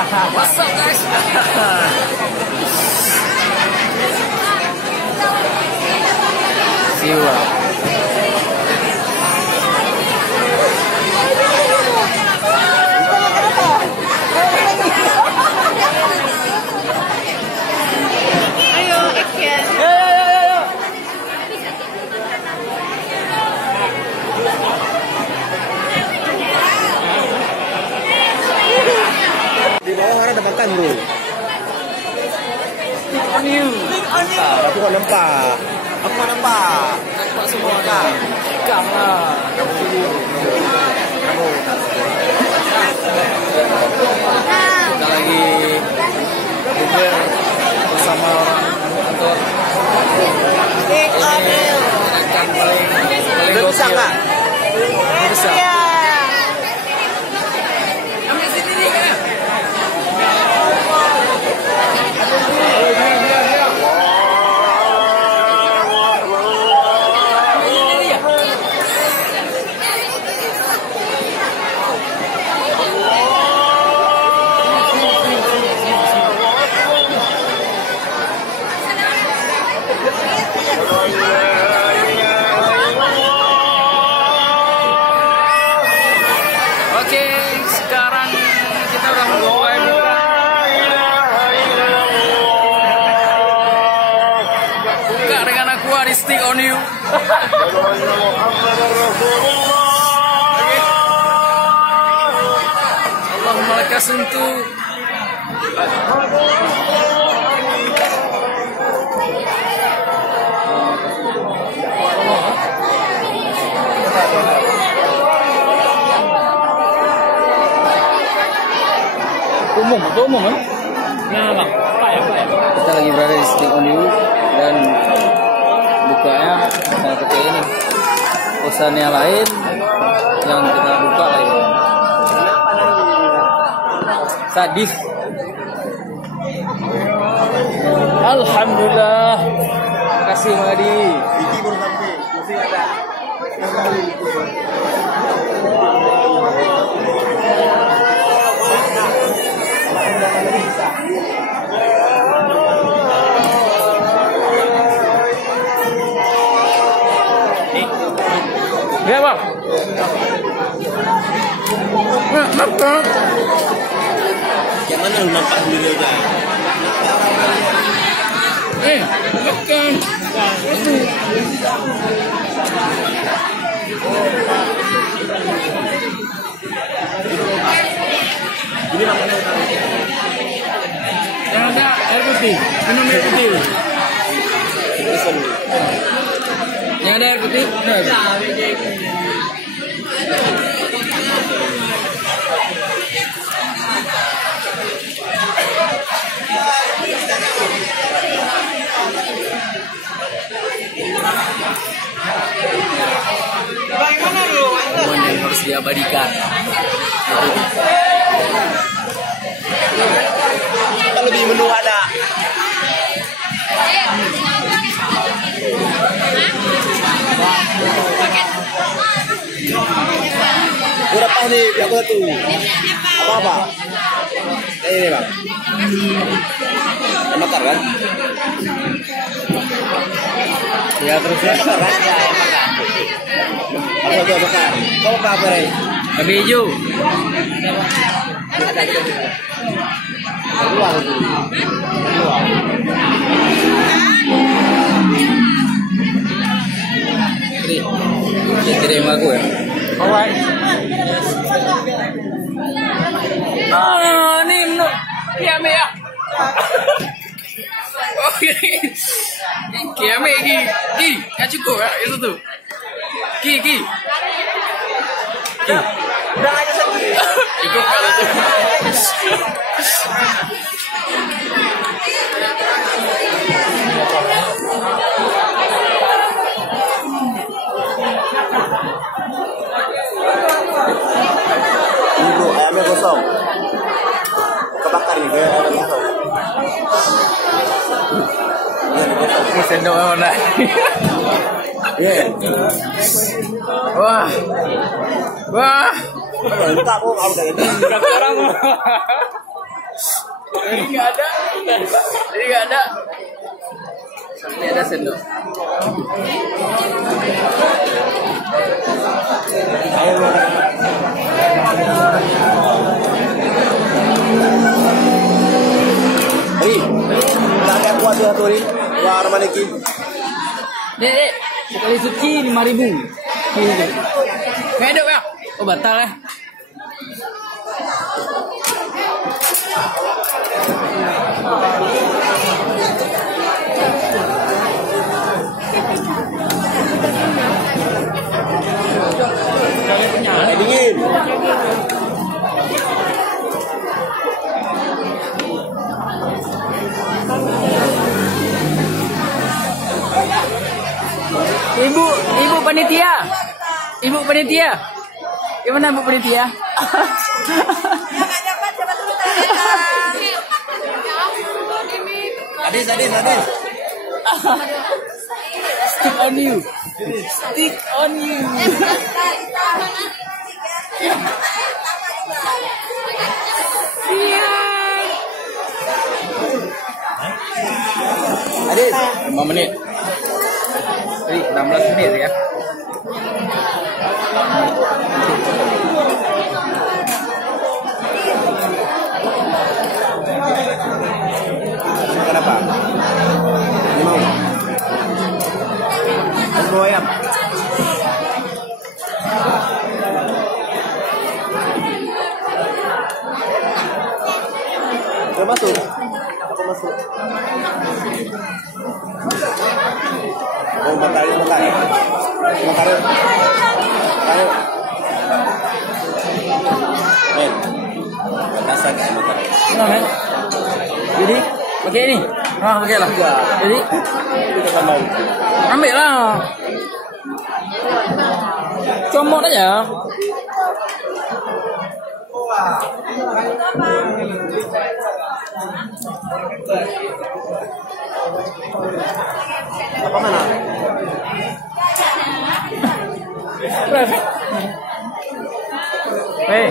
What's up guys? Siwa. Ayo, action. Di bawah ada makan bro. Aku kok nampak. Aku kok nampak. Nampak semua kan? Ikan lah. Kita lagi buber bersama orang kantor. Ikan paling Besar lah. besar. Oke, sekarang kita udah mulai buka. Buka dengan aku Aristi on you. Allahumma lakasuntu. Umum kan? Nah, bang. Kita lagi berada di Stick on You dan bukanya seperti ini. Pesan yang lain yang kita buka lagi. Sadis. Alhamdulillah. Terima kasih Bang Adi. Ya bang. Makan. Yang mana lu nampak sendiri aja? Makan. Ini makannya Yang ada air putih, minum air putih. Yang ada air putih, benar. Momen yang harus diabadikan. Kita lebih menu ada. Berapa nih? Berapa tuh? Apa? Ini bang. Makan kan? Ya terus ya. Makan kan? Apa tuh makan? Kau apa nih? Cabai hijau. Keluar tuh. Keluar. Kirim aku ya. Alright. Ah, ini no. Kiame ya. Oke. Kiame ki. Ya cukup ya itu tuh. Ki. Udah aja sendiri. Cukup kalau itu. Ini bro, ayamnya kosong. Kebakar nih, kayak ayam kosong. Ini sendok mana? Wah. Luka aku kalau kayak gitu. Sekarang Jadi nggak ada. Jadi nggak ada. Ini ada sendok. Ada kuat ya tuh nih. War mana ki? Dek, sekali suci 5.000. Kayak dok ya? Oh batal ya? Dingin. Ibu panitia. Ibu panitia. Gimana Bu panitia? Adis. Stick on you. Stick on you. Adis. 5 menit. Jadi 16 menit ya. Kenapa? Ini mau. Mau ayam. Udah masuk. Apa masuk? Oh, bentar. Rasa kan bentar. Nah, men. Jadi, pakai ini. Ah, pakai lah. Jadi, Kita tambah. ambil lah. Comot aja. Apa mana? Hei.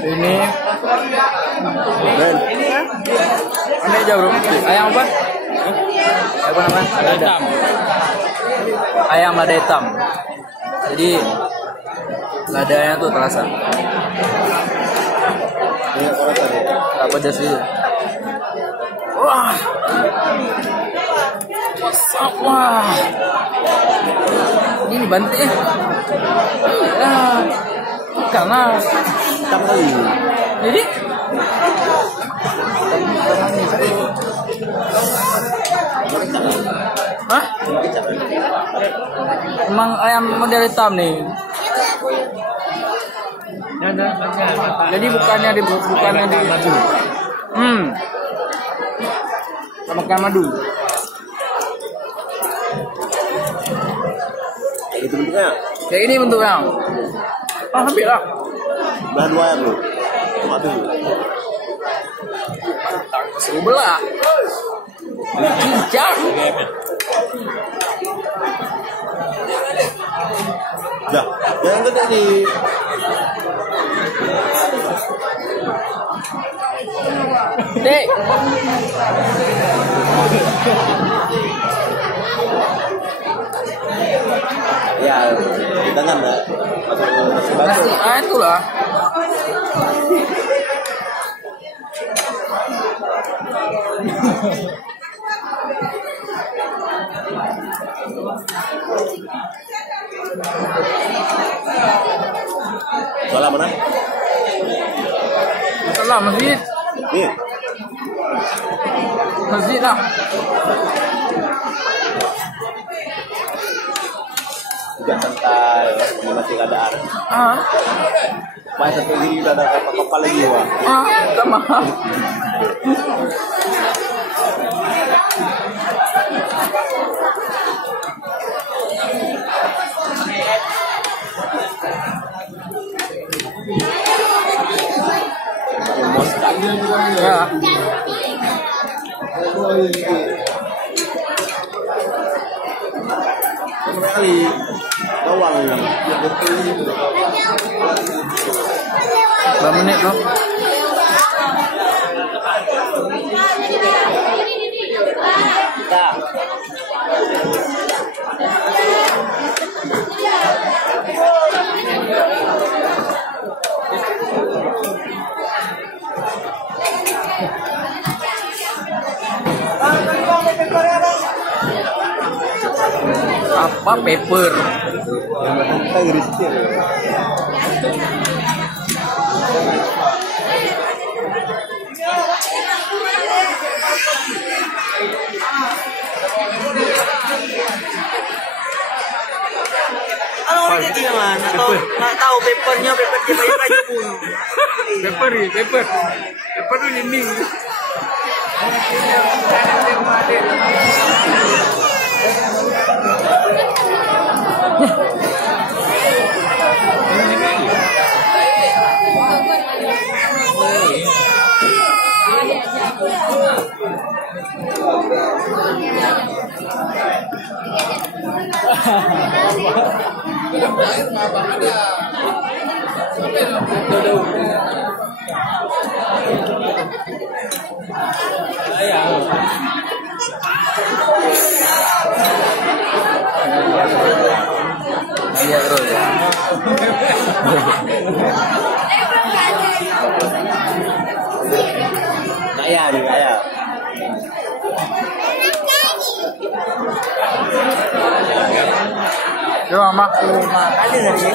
Ini Ben. ambil aja bro. Ayam apa? Apa nama? Lada hitam. Ayam lada hitam. Jadi ladanya tuh terasa. Ini orang tadi. Gak pedas gitu. Wah. Masak wah. Ini banting ya. Karena Hitam kali. jadi hah? Emang ayam model hitam nih. Jadi bukannya di sama madu. Kayak gitu bentuknya. Kayak ini bentuknya. Ah, ambil lah. Bahan wayang lu. Cuma tuh. Sebelah. Cincang. Dah, jangan gede nih. Dek. Ya, kita kan enggak masuk Nasi itu lah. Salah mana? Salah masjid. Nih. Masjid lah. Juga santai, ini masih keadaan. Ah, Main satu ini udah ada kapal lagi wah. sama. Ya. Kali bawang. Berapa menit bro? Apa paper? Kita iris kecil. Ano ulit ito naman? Tahu papernya, paper dia banyak kayu pun. Paper tu dinding. Iya terus ya. Kaya. Yo, Mama. Kali tadi.